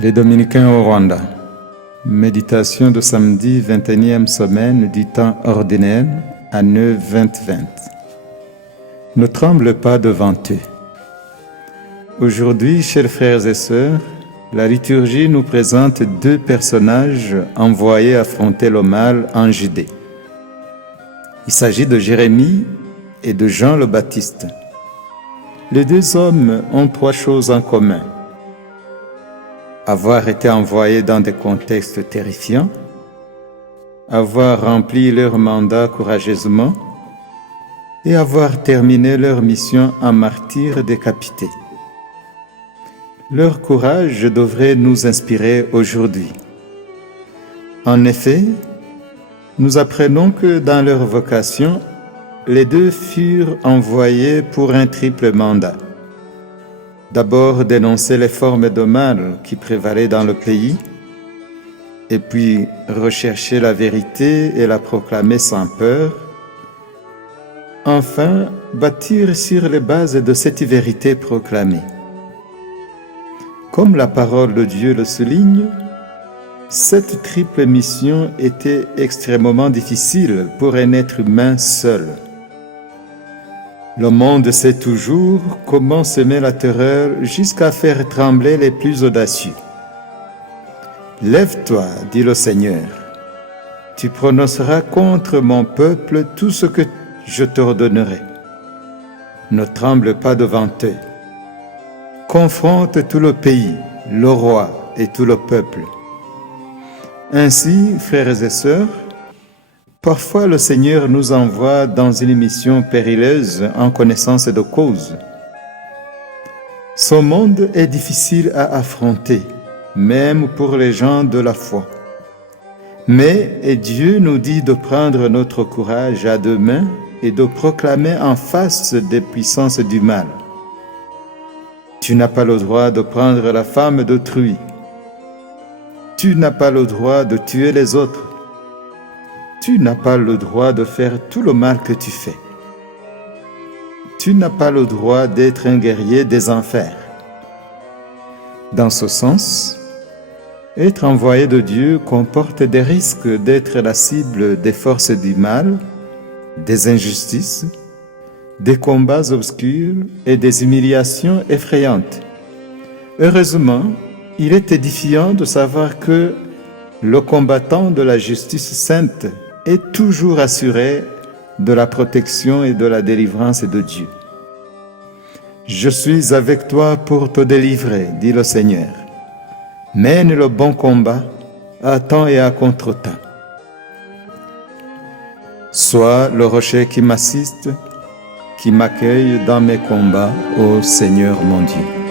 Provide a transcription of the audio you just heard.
Les Dominicains au Rwanda. Méditation de samedi 21e semaine du temps ordinaire, année 2020. Ne tremble pas devant eux. Aujourd'hui, chers frères et sœurs, la liturgie nous présente deux personnages envoyés affronter le mal en Judée. Il s'agit de Jérémie et de Jean le Baptiste. Les deux hommes ont trois choses en commun. Avoir été envoyés dans des contextes terrifiants, avoir rempli leur mandat courageusement et avoir terminé leur mission en martyrs décapités. Leur courage devrait nous inspirer aujourd'hui. En effet, nous apprenons que dans leur vocation, les deux furent envoyés pour un triple mandat. D'abord dénoncer les formes de mal qui prévalaient dans le pays, et puis rechercher la vérité et la proclamer sans peur. Enfin, bâtir sur les bases de cette vérité proclamée. Comme la parole de Dieu le souligne, cette triple mission était extrêmement difficile pour un être humain seul. Le monde sait toujours comment semer la terreur jusqu'à faire trembler les plus audacieux. Lève-toi, dit le Seigneur. Tu prononceras contre mon peuple tout ce que je t'ordonnerai. Ne tremble pas devant eux. Confronte tout le pays, le roi et tout le peuple. Ainsi, frères et sœurs, parfois le Seigneur nous envoie dans une mission périlleuse en connaissance de cause. Ce monde est difficile à affronter, même pour les gens de la foi. Mais Dieu nous dit de prendre notre courage à deux mains et de proclamer en face des puissances du mal. Tu n'as pas le droit de prendre la femme d'autrui. Tu n'as pas le droit de tuer les autres. Tu n'as pas le droit de faire tout le mal que tu fais. Tu n'as pas le droit d'être un guerrier des enfers. Dans ce sens, être envoyé de Dieu comporte des risques d'être la cible des forces du mal, des injustices, des combats obscurs et des humiliations effrayantes. Heureusement, il est édifiant de savoir que le combattant de la justice sainte est toujours assuré de la protection et de la délivrance de Dieu. Je suis avec toi pour te délivrer, dit le Seigneur. Mène le bon combat à temps et à contre-temps. Sois le rocher qui m'assiste, qui m'accueille dans mes combats, ô Seigneur mon Dieu.